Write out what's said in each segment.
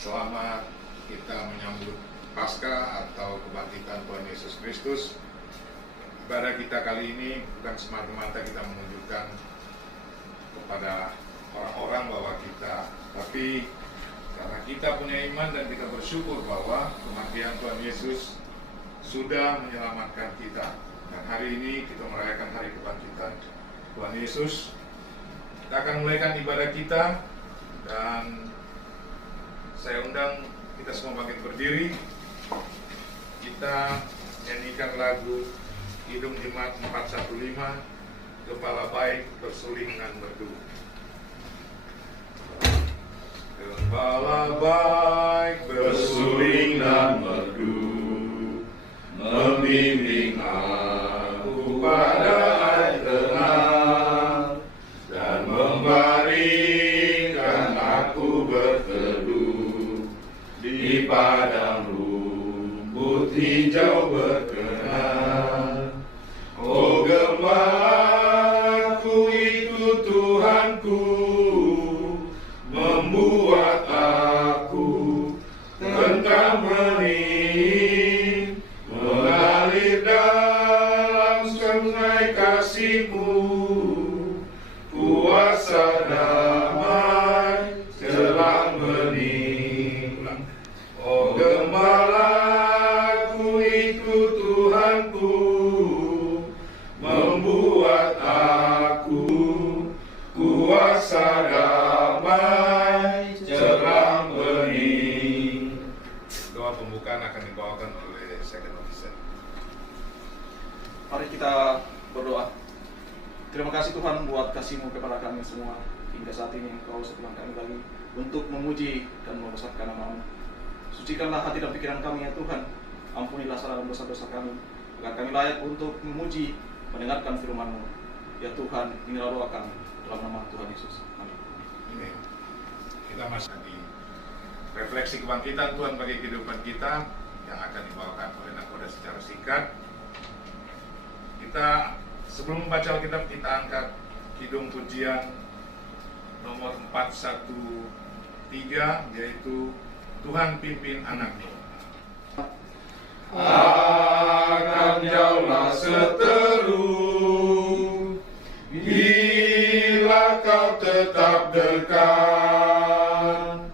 Selamat kita menyambut Paskah atau kebangkitan Tuhan Yesus Kristus. Ibadah kita kali ini bukan semata-mata kita menunjukkan kepada orang-orang bahwa kita, tapi karena kita punya iman dan kita bersyukur bahwa kematian Tuhan Yesus sudah menyelamatkan kita. Dan hari ini kita merayakan hari kebangkitan Tuhan Yesus. Kita akan mulaikan ibadah kita, dan saya undang kita semua bangkit berdiri. Kita nyanyikan lagu Kidung Jemaat 415, Gembala Baik Bersuling dan Merdu. Gembala baik bersuling dan merdu, membimbing aku pada air tenang, dan membaringkan aku berteduh di padang rumput hijau berkenan. Oh, gembalaku itu Tuhanku, membuat aku tentram bening, mengalir dalam sungai kasih-Mu, kuasa damai jelang bening. Oh, gembalaku itu Tuhanku, membuat aku kuasa damai jelang bening. Doa pembukaan akan dibawakan oleh Second Officer. Mari kita berdoa. Terima kasih Tuhan buat kasih-Mu kepada kami semua. Hingga saat ini Engkau setelah kami lagi untuk memuji dan membesarkan nama-Mu. Sucikanlah hati dan pikiran kami ya Tuhan. Ampunilah salah dan dosa-dosa kami, agar kami layak untuk memuji, mendengarkan firman-Mu. Ya Tuhan, inilah doa kami dalam nama Tuhan Yesus. Amin. Amin. Kita masih di refleksi kebangkitan Tuhan bagi kehidupan kita yang akan dibawakan oleh nakoda secara singkat. Kita sebelum membaca Alkitab, kita angkat kidung pujian nomor 413, yaitu Tuhan pimpin anakmu. Akan jauhlah seteru bila kau tetap dekat.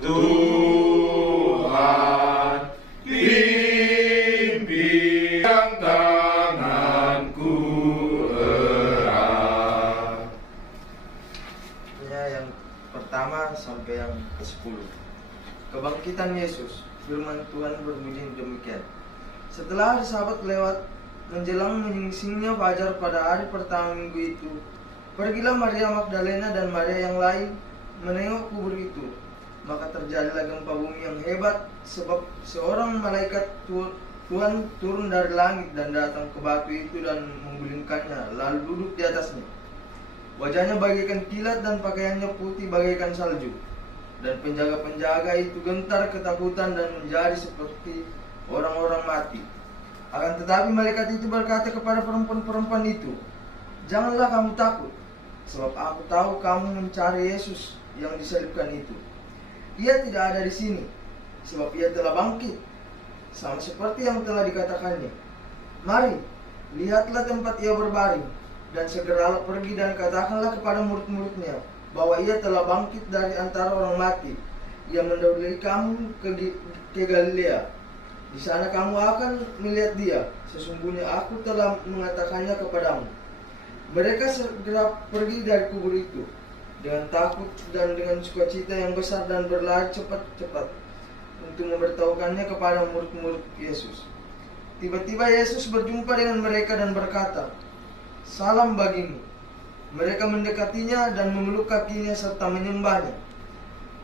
Tuhan pimpin tanganku erat. Yang pertama sampai yang ke-10. Kebangkitan Yesus. Firman Tuhan berbunyi demikian. Setelah hari Sabat lewat, menjelang menyingsingnya fajar pada hari pertama minggu itu, pergilah Maria Magdalena dan Maria yang lain menengok kubur itu. Maka terjadilah gempa bumi yang hebat, sebab seorang malaikat Tuhan turun dari langit dan datang ke batu itu dan menggulingkannya, lalu duduk di atasnya. Wajahnya bagaikan kilat dan pakaiannya putih bagaikan salju. Dan penjaga-penjaga itu gentar ketakutan dan menjadi seperti orang-orang mati. Akan tetapi malaikat itu berkata kepada perempuan-perempuan itu, "Janganlah kamu takut, sebab aku tahu kamu mencari Yesus yang disalibkan itu. Ia tidak ada di sini, sebab ia telah bangkit, sama seperti yang telah dikatakannya. Mari, lihatlah tempat ia berbaring, dan segeralah pergi dan katakanlah kepada murid-muridnya bahwa ia telah bangkit dari antara orang mati. Ia mendahului kamu ke Galilea. Di sana kamu akan melihat dia. Sesungguhnya aku telah mengatakannya kepadamu." Mereka segera pergi dari kubur itu dengan takut dan dengan sukacita yang besar, dan berlari cepat-cepat untuk memberitahukannya kepada murid-murid Yesus. Tiba-tiba Yesus berjumpa dengan mereka dan berkata, "Salam bagimu." Mereka mendekatinya dan memeluk kakinya serta menyembahnya.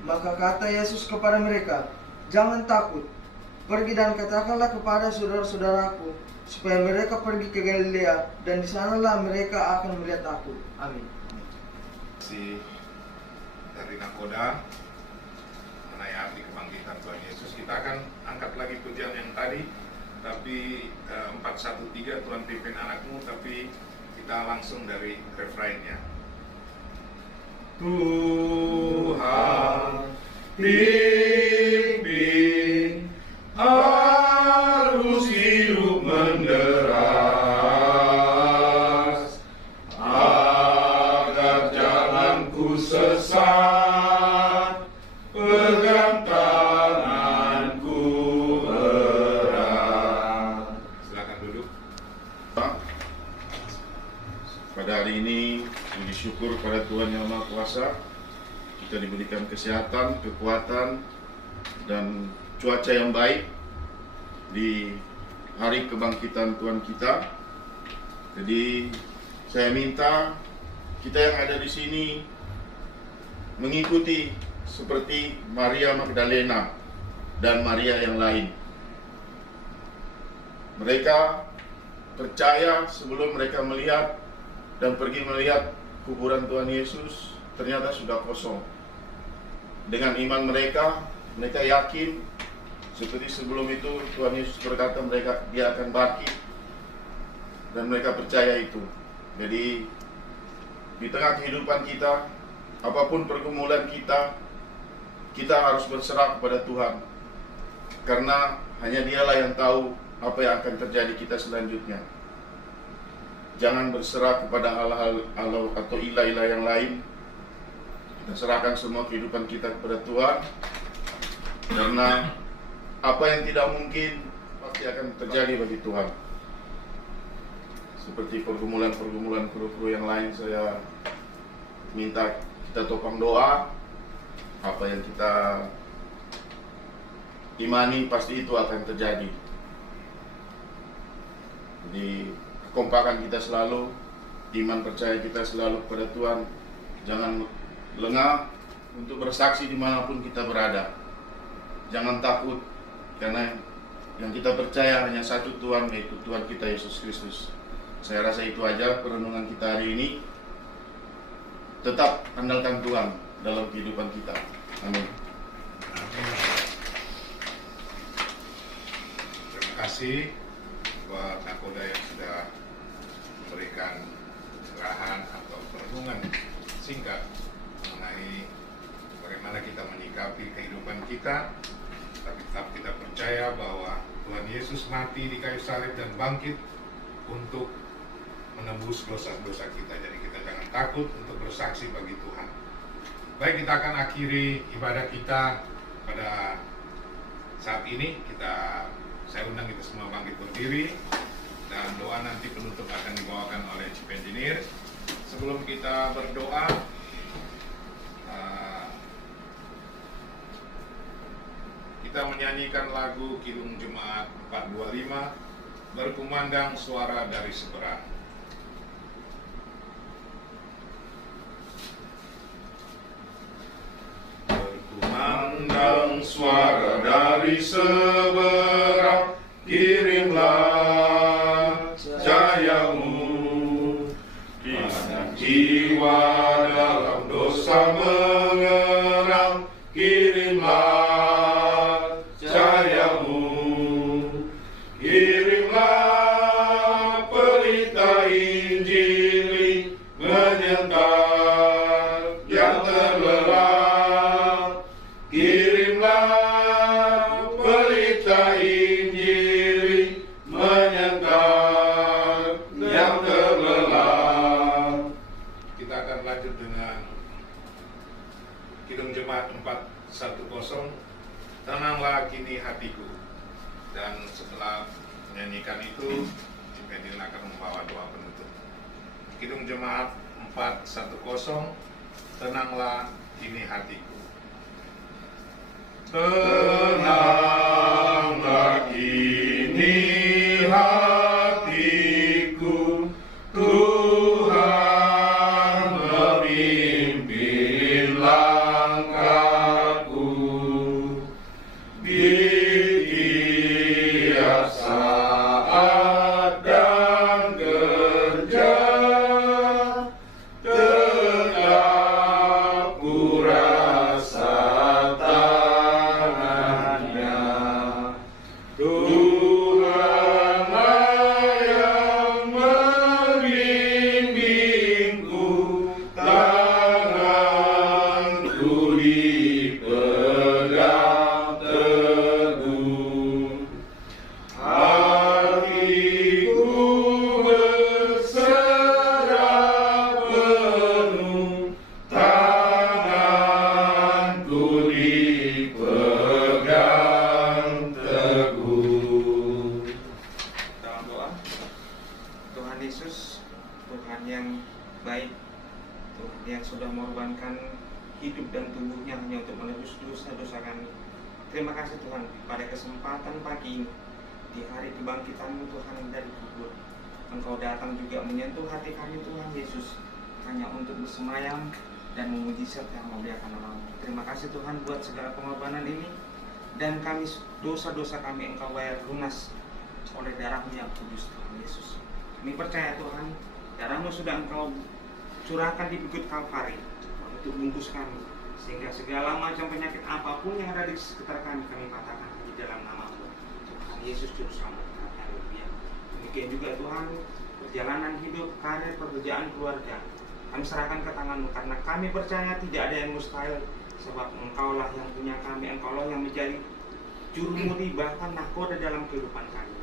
Maka kata Yesus kepada mereka, "Jangan takut. Pergi dan katakanlah kepada saudara-saudaraku supaya mereka pergi ke Galilea, dan di sanalah mereka akan melihat aku." Amin. Si dari nakoda mengenai arti kebangkitan Tuhan Yesus, kita akan angkat lagi pujian yang tadi, tapi 413 Tuhan pimpin anakmu, tapi kita langsung dari refrainnya. Tuhan pimpin pada hari ini puji syukur pada Tuhan Yang Maha Kuasa, kita diberikan kesehatan, kekuatan, dan cuaca yang baik di hari kebangkitan Tuhan kita. Jadi saya minta kita yang ada di sini mengikuti seperti Maria Magdalena dan Maria yang lain. Mereka percaya sebelum mereka melihat dan pergi melihat kuburan Tuhan Yesus, ternyata sudah kosong. Dengan iman mereka, mereka yakin seperti sebelum itu Tuhan Yesus berkata dia akan bangkit, dan mereka percaya itu. Jadi di tengah kehidupan kita, apapun pergumulan kita harus berserah kepada Tuhan, karena hanya Dialah yang tahu apa yang akan terjadi kita selanjutnya. Jangan berserah kepada hal-hal atau ilah-ilah yang lain. Kita serahkan semua kehidupan kita kepada Tuhan, karena apa yang tidak mungkin pasti akan terjadi bagi Tuhan. Seperti pergumulan-pergumulan kru-kru yang lain, saya minta kita topang doa. Apa yang kita imani pasti itu akan terjadi. Jadi kekompakan kita selalu, iman percaya kita selalu kepada Tuhan. Jangan lengah untuk bersaksi dimanapun kita berada. Jangan takut, karena yang kita percaya hanya satu Tuhan, yaitu Tuhan kita Yesus Kristus. Saya rasa itu aja perenungan kita hari ini. Tetap andalkan Tuhan dalam kehidupan kita. Amin. Terima kasih buat Nakoda yang sudah memberikan cerahan atau perenungan singkat mengenai bagaimana kita menyikapi kehidupan kita, tapi tetap kita percaya bahwa Tuhan Yesus mati di kayu salib dan bangkit untuk menebus dosa-dosa kita. Jadi kita jangan takut untuk bersaksi bagi Tuhan. Baik, kita akan akhiri ibadah kita pada saat ini. Saya undang kita semua bangkit berdiri, dan doa nanti penutup akan dibawakan oleh Chief Engineer. Sebelum kita berdoa, kita menyanyikan lagu Kidung Jemaat 425, Berkumandang Suara dari Seberang. Berkumandang suara dari seberang, kirimlah cahayamu. Di mana jiwa dalam dosa mengerang, kirimlah cahayamu. Kirimlah pelita Injili menyentak yang terlelap. Kirimlah pelita Injili menyentak yang terlelap. Kita akan lanjut dengan Kidung Jemaat 410, Tenanglah Kini Hatiku. Dan setelah menyanyikan itu, Chief Engineer akan membawa doa penutup. Kidung Jemaat 410, Tenanglah Kini Hatiku. Tenanglah kini hatiku, Tuhan memimpin langkahku. Di tiap saat dan kerja, tetap ku rasa tangannya. yang baik, Tuhan yang sudah mengorbankan hidup dan tubuhnya hanya untuk menebus dosa-dosa kami. Terima kasih Tuhan pada kesempatan pagi ini, di hari kebangkitan-Mu Tuhan dari kubur. Engkau datang juga menyentuh hati kami Tuhan Yesus, hanya untuk bersemayam dan memuji serta memuliakan nama-Mu. Terima kasih Tuhan buat segala pengorbanan ini, dan kami dosa-dosa kami Engkau bayar lunas oleh darah-Mu yang kudus Tuhan Yesus. Kami percaya Tuhan, darah-Mu sudah Engkau curahkan di bukit Kalvari untuk bungkus kami, sehingga segala macam penyakit apapun yang ada di sekitar kami patahkan di dalam nama-Mu Tuhan Yesus Juru Selamat. Haleluya. Demikian juga Tuhan, perjalanan hidup, karir, pekerjaan, keluarga, kami serahkan ke tangan-Mu, karena kami percaya tidak ada yang mustahil, sebab Engkaulah yang punya kami, Engkaulah yang menjadi juru mudi bahkan nahkoda dalam kehidupan kami,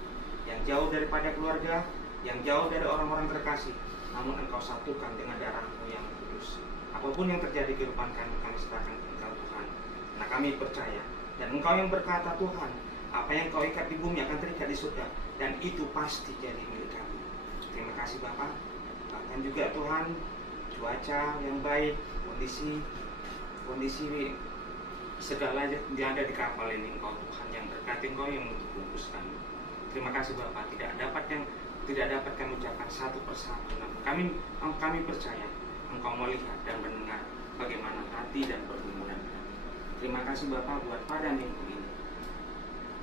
yang jauh daripada keluarga, yang jauh dari orang-orang terkasih, namun Engkau satukan dengan darah-Mu yang kudus. Apapun yang terjadi di kehidupan kami serahkan ke Engkau Tuhan, karena kami percaya, dan Engkau yang berkata Tuhan, apa yang Kau ikat di bumi akan terikat di surga, dan itu pasti jadi milik kami. Terima kasih Bapa. Bahkan juga Tuhan, cuaca yang baik, kondisi segala yang ada di kapal ini, Engkau Tuhan yang berkati, Engkau yang untuk bungkus kami. Terima kasih Bapa. Tidak dapat kami ucapkan satu persatu. Kami percaya Engkau melihat dan mendengar bagaimana hati dan pergumulan kami. Terima kasih Bapa buat pada minggu ini.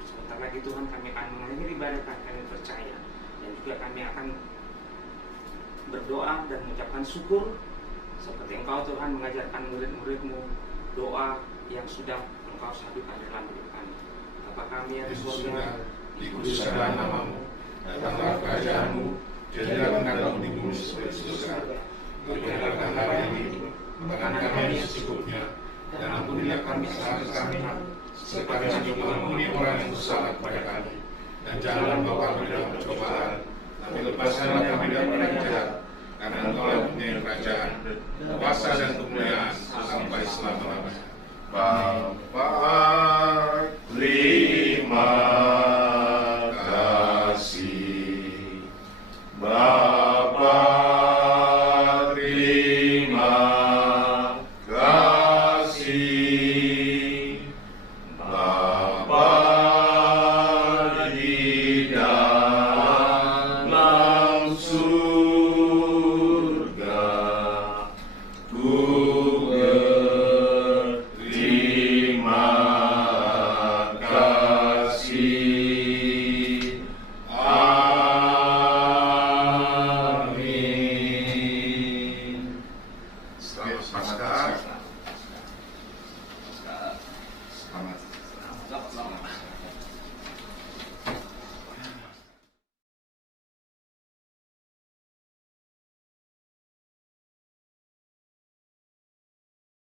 Sebentar lagi Tuhan kami akan mengakhiri ibadah kami percaya, dan juga kami akan berdoa dan mengucapkan syukur seperti Engkau Tuhan mengajarkan murid-murid-Mu doa yang sudah Engkau sadukan dalam hidup kami. Bapa kami yang di surga, dikuduskanlah nama-Mu, datanglah kerajaan-Mu, jadilah kehendakmu di bumi seperti di surga. Berikanlah hari ini makanan kami secukupnya, dan ampunilah kami kesalahan kami, seperti kami juga mengampuni orang yang bersalah kepada kami. Dan janganlah membawa kami dalam pencobaan, tapi lepaskanlah kami dari orang yang jahat, karena Engkau punya kerajaan, kuasa dan kemuliaan sampai selama-lamanya. Bapa, terima kasih. Bapa, terima kasih. Bapa di dalam surga, ku berterima kasih. Amin. Selamat Paskah. Selamat